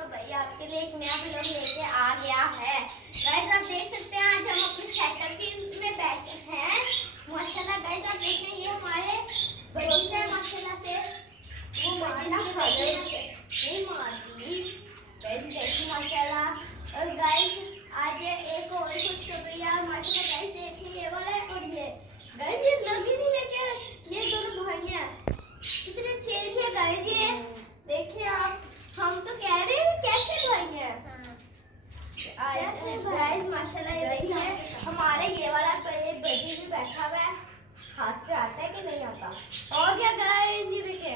तो भैया आपके लिए एक नया वीडियो लेके आ गया है। गाइस आप देख सकते हैं आज हम अपने सेटअप की में बैठे हैं। माशाल्लाह गाइस आप देख रहे हैं ये हमारे बगीचा है माशाल्लाह से। वो मारना नहीं मारती गाइस देखिए माशाल्लाह। और गाइस आज एक और खुशखबरी है माशाल्लाह। गाइस देखिए ये वाला है और ये गाइस ये लग ही नहीं लेके ये दोनों भाई हैं। कितने चेंज है गाइस ये देखिए आप। हम तो कह रहे हैं कैसे भाई हैं कैसे गाइस माशाल्लाह। ये देखिए हमारे ये वाला बेटी भी बैठा हुआ है। हाथ पे आता है कि नहीं आता और क्या गाइस ये देखिए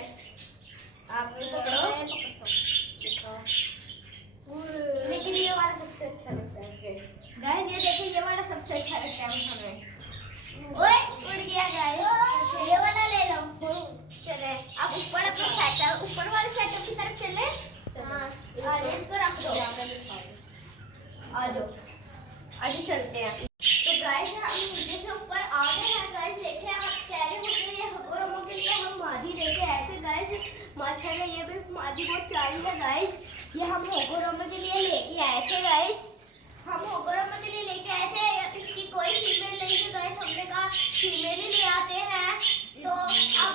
आप पकड़ो। लेकिन ये वाला सबसे अच्छा लगता है गाइस। ये देखिए ये वाला सबसे अच्छा लगता है हमें। ओए उड़ गया गाइस ये वाला ले लो। चले अब ऊपर अपना सेटअप ऊपर वाले सेटअप की तरफ चले। हाँ इसको रख दो आ जाओ आगे चलते हैं। तो गाइस हम नीचे से ऊपर आ गए हैं गाइस। देखे आप कह रहे होंगे ये हगोरमों के लिए हम मादी लेके आए थे गाइस। माशाल्लाह ये भी मादी बहुत प्यारी है गाइस। ये हम हगोरमों के लिए लेके आए थे गाइस। हम हगोरमों के लिए लेके आए थे। इसकी कोई फीमेल नहीं है गाइस। हमने कहा फीमेल ही ले आते हैं तो अब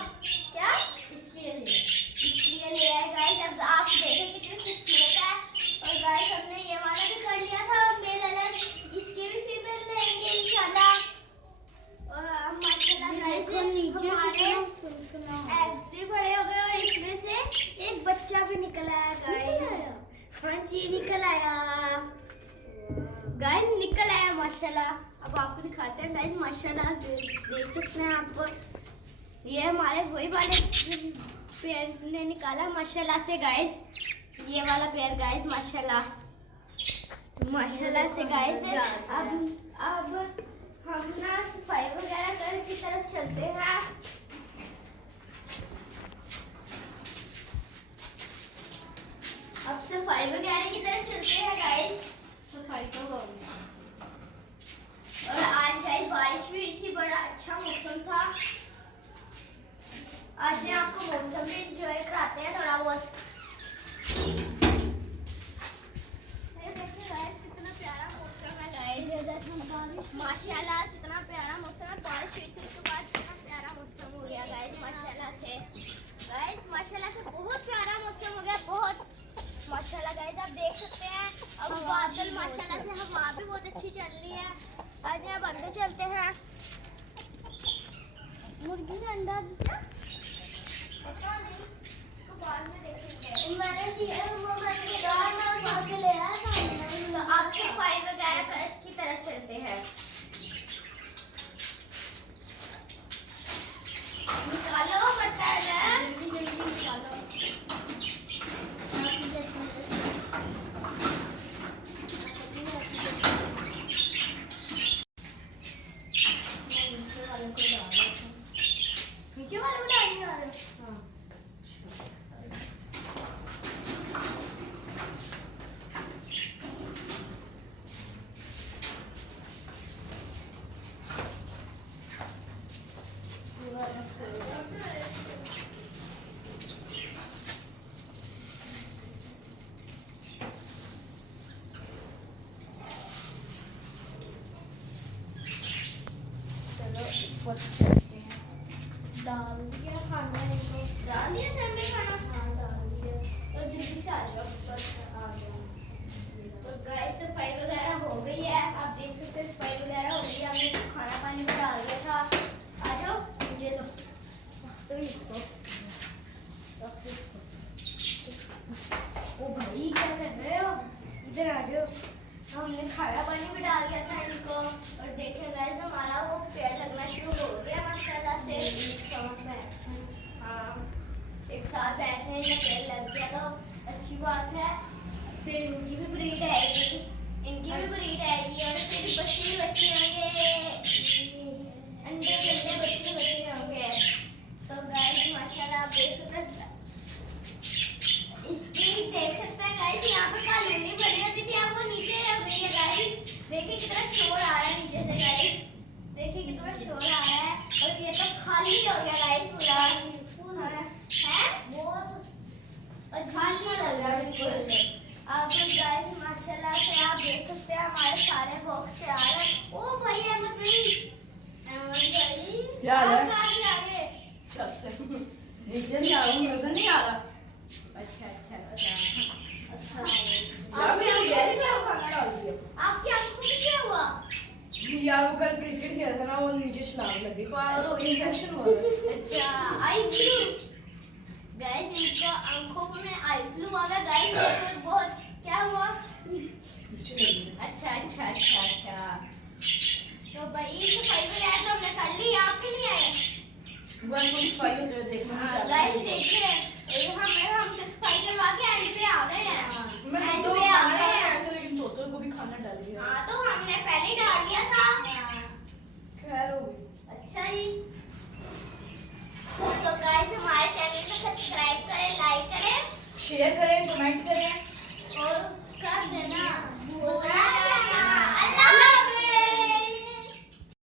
क्या इसलिए ले आए गाइस। अब आप देखें कितनी खूबसूरत है। और गाइस हमने ये वाला भी कर लिया था मेल अलग। इसकी भी फीमेल लेंगे इंशाल्लाह। और हम माशाल्लाह गाइस नीचे हमारे एग्स भी बड़े हो गए और इसमें से एक बच्चा भी निकल आया गाइस। हाँ जी निकल आया गाइस निकल आया माशाल्लाह। अब आपको दिखाते हैं गाइस माशाल्लाह। देख सकते हैं आपको ये हमारे वही वाले पेड़ ने निकाला माशाल्लाह से गाइस। ये वाला पेड़ गाइस माशाल्लाह से गाइस। अब हम ना सफाई वगैरह की तरफ चलते हैं। अब सफाई वगैरह की तरफ चलते हैं गाइस। सफाई तो हो गई और आज गाइस बारिश भी हुई थी। बड़ा अच्छा मौसम था। आज मैं आपको मौसम भी एंजॉय कराते हैं थोड़ा बहुत। कितना प्यारा मौसम है गाइस माशाल्लाह। कितना प्यारा मौसम है। बारिश हुई थी उसके बाद कितना प्यारा मौसम हो गया गाइस माशाल्लाह से। गाइस माशाल्लाह से बहुत प्यारा मौसम हो गया बहुत माशाल्लाह गाइस आप देख सकते हैं। अब बादल माशाल्लाह से हवा भी बहुत अच्छी चल रही है। आज यहाँ अंदर चलते हैं। मुर्गी ने अंडा दिया पता नहीं तो बाद में देखेंगे। मैंने दिया वो मैंने ले आया था। तो आप सफाई वगैरह की तरफ चलते हैं। निकालो पता है जल्दी निकालो। नीचे वाले को डालने आ रहे हाँ। डाल दिया खाना इनको। डाल दिया सर ने खाना। हाँ डाल दिया तो जल्दी से आ जाओ बस आ जाओ। तो गाइस सफाई वगैरह हो गई है। आप देख सकते हैं सफाई वगैरह हो गई है। हमने खाना पानी भी डाल दिया था। आ जाओ ये लो तो इसको ओ भाई क्या कर रहे हो इधर आ जाओ। हमने खाना पानी भी डाल दिया था इनको। और देखें गाइस हमारा वो पेड़ लगना शुरू हो गया माशाल्लाह से। हाँ एक साथ बैठने में पेड़ लग गया तो अच्छी बात है। फिर इनकी भी ब्रीड आएगी और फिर बच्चे होंगे अंडे बच्चे होंगे। तो गाइस माशाल्लाह आप देख सकते हैं इसकी देख सकते हैं गाइस। यहाँ पे कॉलोनी बनी होती थी अब वो नीचे आ गई है गाइस। देखिए कितना शोर आ रहा है नीचे से गाइस। देखिए कितना शोर आ रहा है और ये तो खाली हो गया गाइस पूरा है बहुत और खाली लग रहा है बिल्कुल। से। नीचे नहीं आ रहा हूँ, नजर नहीं आ रहा। अच्छा अच्छा अच्छा अच्छा। आपने गहरी से खाना डाल दिया। आपकी आंखों में क्या हुआ? यार वो कल क्रिकेट खेला था ना, वो नीचे छलांग लगी और इन्फेक्शन हुआ था। अच्छा आई फ्लू। गाइस इनको आंखों में आई फ्लू आ गया गाइस। बहुत क्या हुआ? अच्छा अच्छा अच्छा अच्छा। तो भाई सफाई वगैरह तो हमने कर ली, आप ही नहीं आए? बस वो सफाई होते हुए देखना चाहते हैं। गाइस देखिए हम सफाई करवा के एंड पे आ गए हैं। मैं एंड तो पे आ खाना गए डाला हैं। था, लेकिन तोतो को भी खाना डाल दिया। हाँ तो हमने पहले ही डाल दिया था। खैर हो गई। अच्छा जी। तो गाइस हमारे चैनल को सब्सक्राइब करें, लाइक करें, शेयर करें, कमेंट करें।